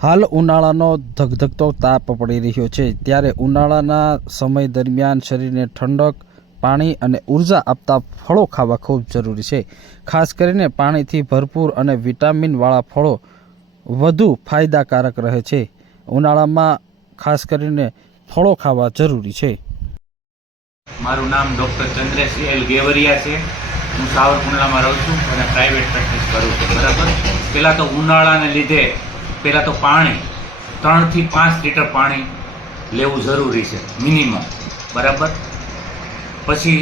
હાલ ઉનાળાનો ધગધગતો તાપ પડી રહ્યો છે, ત્યારે ઉનાળાના સમય દરમિયાન શરીરને ઠંડક, પાણી અને ઉર્જા આપતા ફળો ખાવા ખૂબ જરૂરી છે. ખાસ કરીને પાણીથી ભરપૂર અને વિટામિનવાળા ફળો વધુ ફાયદાકારક રહે છે. ઉનાળામાં ખાસ કરીને ફળો ખાવા જરૂરી છે. મારું નામ ડૉક્ટર ચંદ્રેશ એલ ગેવરિયા છે. હું સાવરકુંડલામાં રહું છું અને પ્રાઇવેટ પ્રેક્ટિસ કરું છું. બરાબર. પહેલાં તો ઉનાળાને લીધે પહેલાં તો પાણી 3 થી 5 લીટર પાણી લેવું જરૂરી છે મિનિમમ. બરાબર. પછી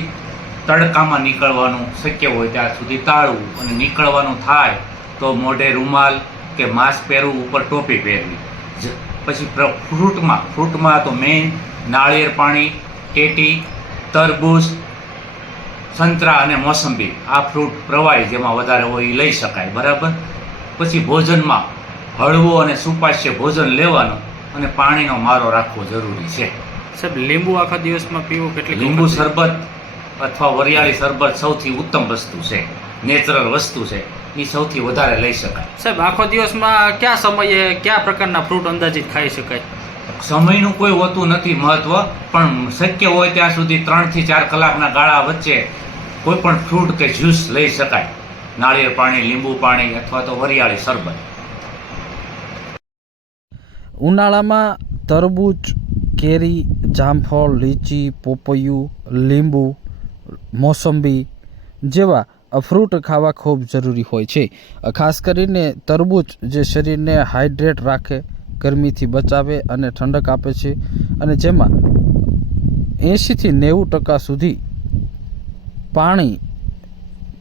તડકામાં નીકળવાનું શક્ય હોય ત્યાં સુધી ટાળવું, અને નીકળવાનું થાય તો મોઢે રૂમાલ કે માસ્ક પહેરવું, ઉપર ટોપી પહેરવી. પછી ફ્રૂટમાં તો મેઇન નાળિયેર પાણી, ટેટી, તરબૂચ, સંતરા અને મોસંબી, આ ફ્રૂટ પ્રવાહી જેમાં વધારે હોય એ લઈ શકાય. બરાબર. પછી ભોજનમાં હળવો અને સુપાચ્ય ભોજન લેવાનું અને પાણીનો મારો રાખવો જરૂરી છે. સાહેબ, લીંબુ આખા દિવસમાં પીવું કેટલી? લીંબુ શરબત અથવા વરિયાળી શરબત સૌથી ઉત્તમ વસ્તુ છે, નેચરલ વસ્તુ છે, એ સૌથી વધારે લઈ શકાય. સાહેબ, આખો દિવસમાં કયા સમયે કયા પ્રકારના ફ્રૂટ અંદાજિત ખાઈ શકાય? સમયનું કોઈ હોતું નથી મહત્વ, પણ શક્ય હોય ત્યાં સુધી 3 થી 4 કલાકના ગાળા વચ્ચે કોઈ પણ ફ્રૂટ કે જ્યુસ લઈ શકાય. નાળિયેર પાણી, લીંબુ પાણી અથવા તો વરિયાળી શરબત. ઉનાળામાં તરબૂચ, કેરી, જામફળ, લીચી, પોપૈયું, લીંબુ, મોસંબી જેવા ફ્રૂટ ખાવા ખૂબ જરૂરી હોય છે. ખાસ કરીને તરબૂચ જે શરીરને હાઇડ્રેટ રાખે, ગરમીથી બચાવે અને ઠંડક આપે છે, અને જેમાં 80 થી 90% સુધી પાણી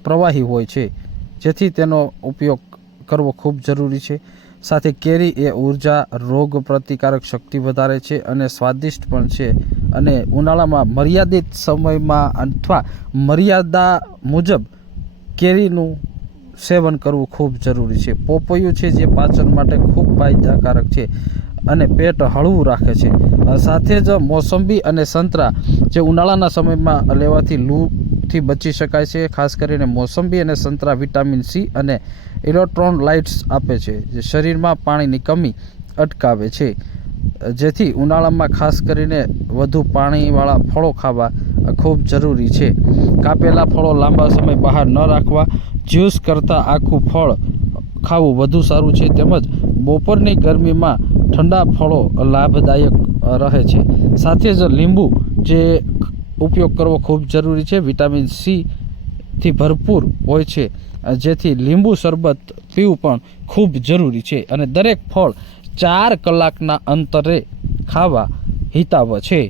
પ્રવાહી હોય છે, જેથી તેનો ઉપયોગ કરવો ખૂબ જરૂરી છે. સાથે કેરી એ ઉર્જા, રોગ પ્રતિકારક શક્તિ વધારે છે અને સ્વાદિષ્ટ પણ છે. અને ઉનાળામાં મર્યાદિત સમયમાં અથવા મર્યાદા મુજબ કેરીનું સેવન કરવું ખૂબ જરૂરી છે. પોપૈયું છે જે પાચન માટે ખૂબ ફાયદાકારક છે અને પેટ હળવું રાખે છે. સાથે જ મોસંબી અને સંતરા જે ઉનાળાના સમયમાં લેવાથી લૂથી બચી શકાય છે. ખાસ કરીને મોસંબી અને સંતરા વિટામિન સી અને ઇલેક્ટ્રોલાઇટ્સ આપે છે, જે શરીરમાં પાણીની કમી અટકાવે છે. જેથી ઉનાળામાં ખાસ કરીને વધુ પાણીવાળા ફળો ખાવા ખૂબ જરૂરી છે. કાપેલા ફળો લાંબા સમય બહાર ન રાખવા, જ્યુસ કરતાં આખું ફળ ખાવું વધુ સારું છે. તેમજ બપોરની ગરમીમાં ઠંડા ફળો લાભદાયક રહે છે. સાથે જ લીંબુ જે ઉપયોગ કરવો ખૂબ જરૂરી છે. વિટામિન સીથી ભરપૂર હોય છે, જેથી લીંબુ શરબત પીવું પણ ખૂબ જરૂરી છે. અને દરેક ફળ 4 કલાકના અંતરે ખાવા હિતાવ છે.